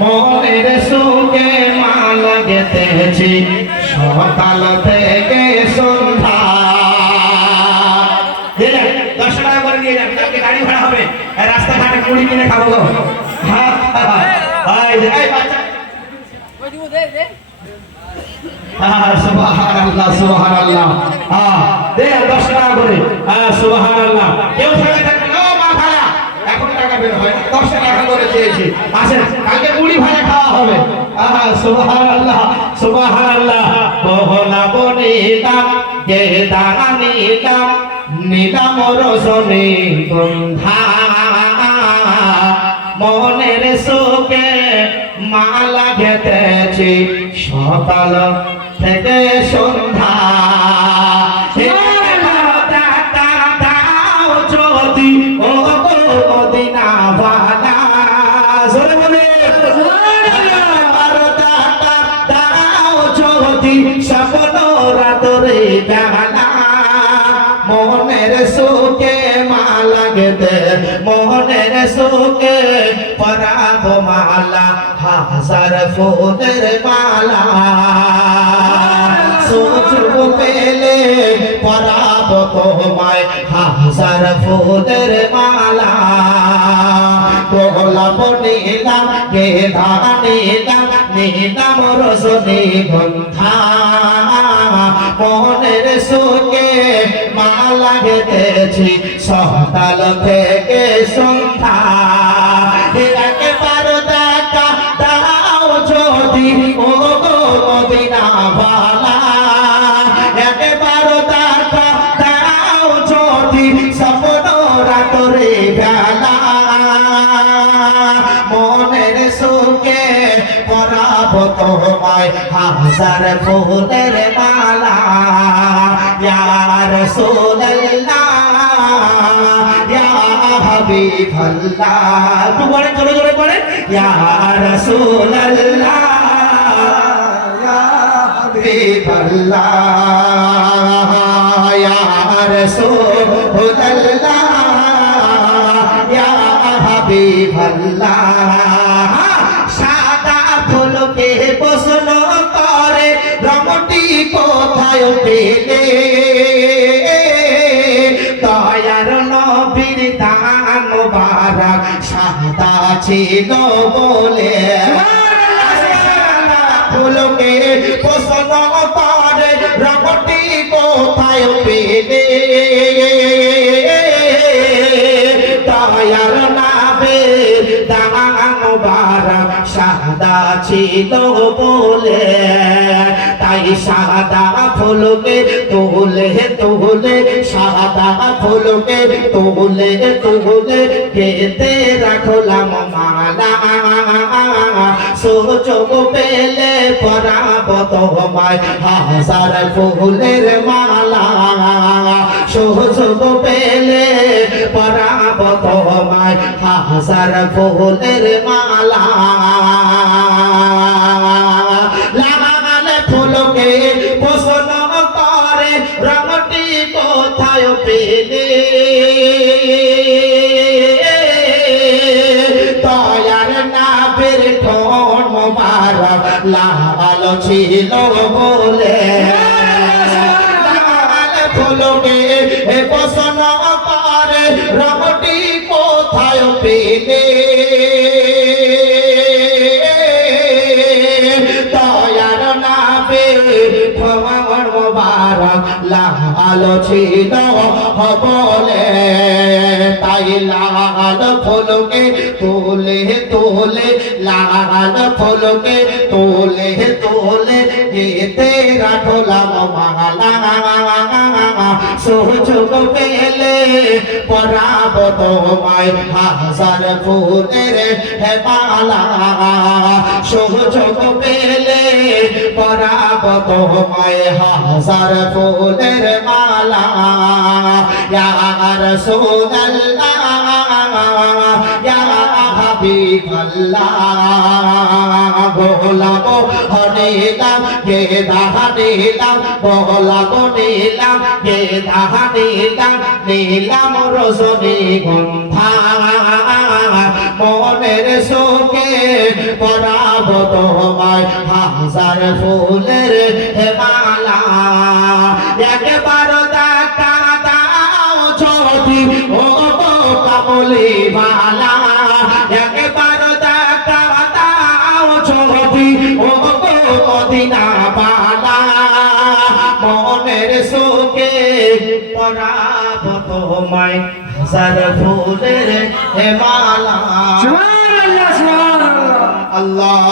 মনের সুখে মাল গেতেছি সকাল থেকে সন্ধ্যা। 10 টাকা করে নিয়ে যান, কালকে গাড়ি ভাড়া হবে, রাস্তাঘাটে মুড়ি কিনে খাবো গো। সুবহানাল্লাহ সুবহানাল্লাহ। দে 10 টাকা করে। সুবহানাল্লাহ। কেউ সঙ্গে থাকবে না, মা খালা এখন টাকা বের হয় না, 10 টাকা করে চেয়েছি। আসেন কালকে মুড়ি ভাজা খাওয়া হবে। সুবহানাল্লাহ সুবহানাল্লাহ। বহলা বনিলাম গে দানা নিলাম, নিলাম রসনে গন্ধা। মনের সুখে মালা গেতেছি সকাল থেকে সন্ধ্যা। যদি ও মদিনা বালা জোরে বলে দাও যদি স্বপ্ন রাতরে বেলা। মনের সুখে মালা গেতে, মনের সুখে পরাব মালা, হাজার ফুলের মালা। সুযোগ পেলে পরাব তোমায় হাজার ফুলের মালা। গোলাপ নিলাম গেঁদা নিলাম, নিলাম রজনী গন্ধা। মনের সুখে মালা গেতেছি সকাল থেকে সন্ধ্যা। একবার দেখা দাও যদি ও মদিনা বালা, একবার দেখা দাও যদি স্বপ্ন রাতরে বেলা। মনের সুখে পরাব তোমায় হাজার ফুলের মালা। ইয়া রাসূলুল্লাহ ইয়া হাবিবাল্লাহ। একটু বলেন, জোরে জোরে বলেন, ইয়া রাসূলুল্লাহ ইয়া হাবিবাল্লাহ, ইয়া রাসূলুল্লাহ ইয়া হাবিবাল্লাহ। সাদা ফুলকে প্রশ্ন করে রঙটি কোথায় পেলে, দয়ার নবীর দান মোবারক সাদা ছিল বলে। ফুলকে প্রশ্ন করে রঙটি কোথায় পেলে, দয়ার নবীর দান মোবারক সাদা ছিল বলে। তাই সাদা ফুলকে তোলে তোলে, সাদা ফুলকে তোলে তোলে গেতে রাখলাম মালা। সুযোগ পেলে পরাব তোমায় হাজার ফুলের মালা। সুযোগ পেলে পরাব তোমায় হাজার ফুলের মালা। লাগালে ফুলকে প্রশ্ন করে রঙটি কোথায় পেলে, দয়ার নাবের ঠোঁট মোবারক লাল ছিল বলে। লাগালে ফুলকে প্রশ্ন করে রঙটি কোথায় পেলে, দয়ার নাবের ঠোঁট মোবারক লাল ছিল বলে। তাই লাল ফুলকে তোলে তোলে, লাল ফুলকে তোলে তোলে গেতে রাখলাম মালা। সুযোগ পেলে পরাব তোমায় হাজার ফুলের মালা। সুযোগ পেলে পরাব তোমায় হাজার ফুলের মালা। ইয়া রাসূলুল্লাহ ইয়া হাবিবাল্লাহ। গোলাপ নিলাম গেঁদা নিলাম, গোলাপ নিলাম গেঁদা নিলাম, নিলাম রজনী গন্ধা। মনের সুখে পরাবো তোমায় হাজার ফুলের মালা একবার দেখা দাও যদি ও কামলি বালা একবার দেখা দাও যদি ও মদিনা বালা মনের সুখে পরাবো তোমায় হাজার ফুলের মালা। সুবহানাল্লাহ, সুবহানাল্লাহ। আল্লাহ